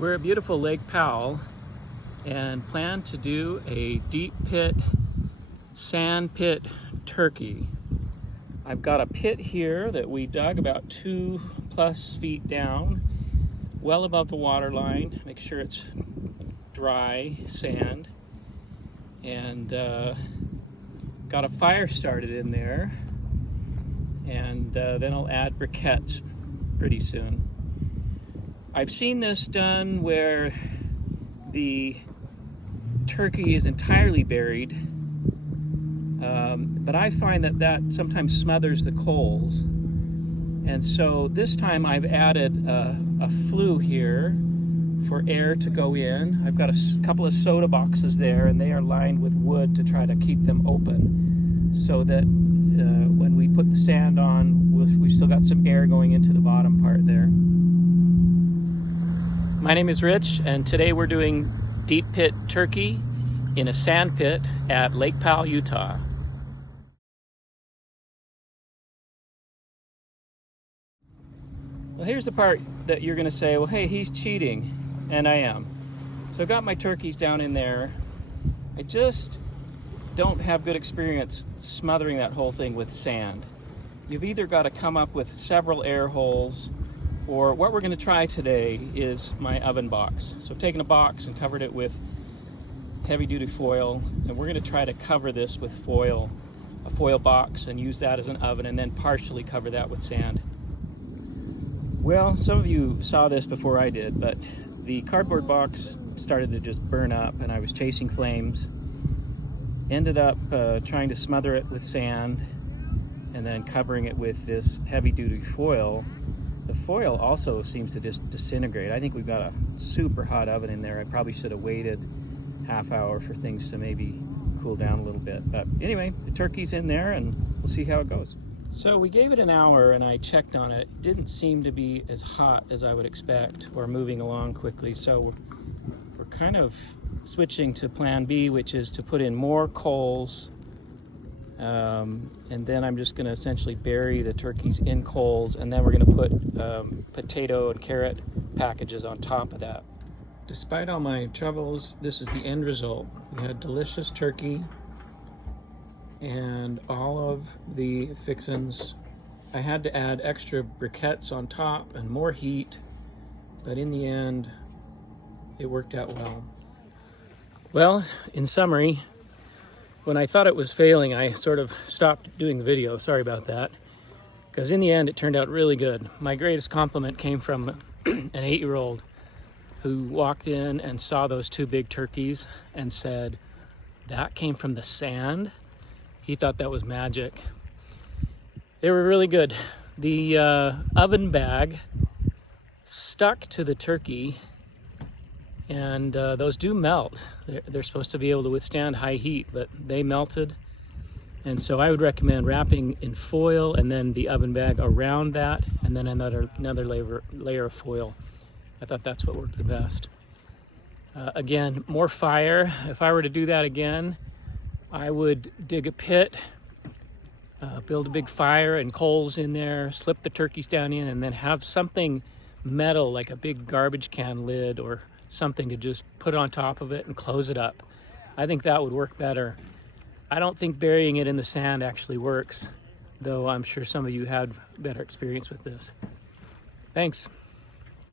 We're at beautiful Lake Powell and plan to do a deep pit, sand pit turkey. I've got a pit here that we dug about 2+ feet down, well above the water line. Make sure it's dry sand. And got a fire started in there. And then I'll add briquettes pretty soon. I've seen this done where the turkey is entirely buried, but I find that sometimes smothers the coals. And so this time I've added a flue here for air to go in. I've got a couple of soda boxes there, and they are lined with wood to try to keep them open so that when we put the sand on, we've still got some air going into the bottom part there. My name is Rich, and today we're doing deep pit turkey in a sand pit at Lake Powell, Utah. Well, here's the part that you're gonna say, well, hey, he's cheating, and I am. So I got my turkeys down in there. I just don't have good experience smothering that whole thing with sand. You've either got to come up with several air holes, or what we're going to try today is my oven box. So I've taken a box and covered it with heavy-duty foil, and we're going to try to cover this with foil, a foil box, and use that as an oven, and then partially cover that with sand. Well, some of you saw this before I did, but the cardboard box started to just burn up, and I was chasing flames. Ended up trying to smother it with sand and then covering it with this heavy-duty foil. The foil also seems to just disintegrate. I think we've got a super hot oven in there. I probably should have waited half hour for things to maybe cool down a little bit. But anyway, the turkey's in there and we'll see how it goes. So we gave it an hour and I checked on it. It didn't seem to be as hot as I would expect or moving along quickly. So we're kind of switching to plan B, which is to put in more coals. And then I'm just going to essentially bury the turkeys in coals, and then we're going to put potato and carrot packages on top of that. Despite all my troubles, this is the end result. We had delicious turkey and all of the fixins. I had to add extra briquettes on top and more heat, but in the end, it worked out well. Well, in summary, when I thought it was failing, I sort of stopped doing the video. Sorry about that. Because in the end, it turned out really good. My greatest compliment came from an 8-year-old who walked in and saw those 2 big turkeys and said, "That came from the sand?" He thought that was magic. They were really good. The oven bag stuck to the turkey, and those do melt. They're supposed to be able to withstand high heat, but they melted. And so I would recommend wrapping in foil and then the oven bag around that, and then another layer of foil. I thought that's what worked the best. Again, more fire. If I were to do that again, I would dig a pit, build a big fire and coals in there, slip the turkeys down in, and then have something metal like a big garbage can lid or something to just put on top of it and close it up. I think that would work better. I don't think burying it in the sand actually works, though I'm sure some of you had better experience with this. Thanks.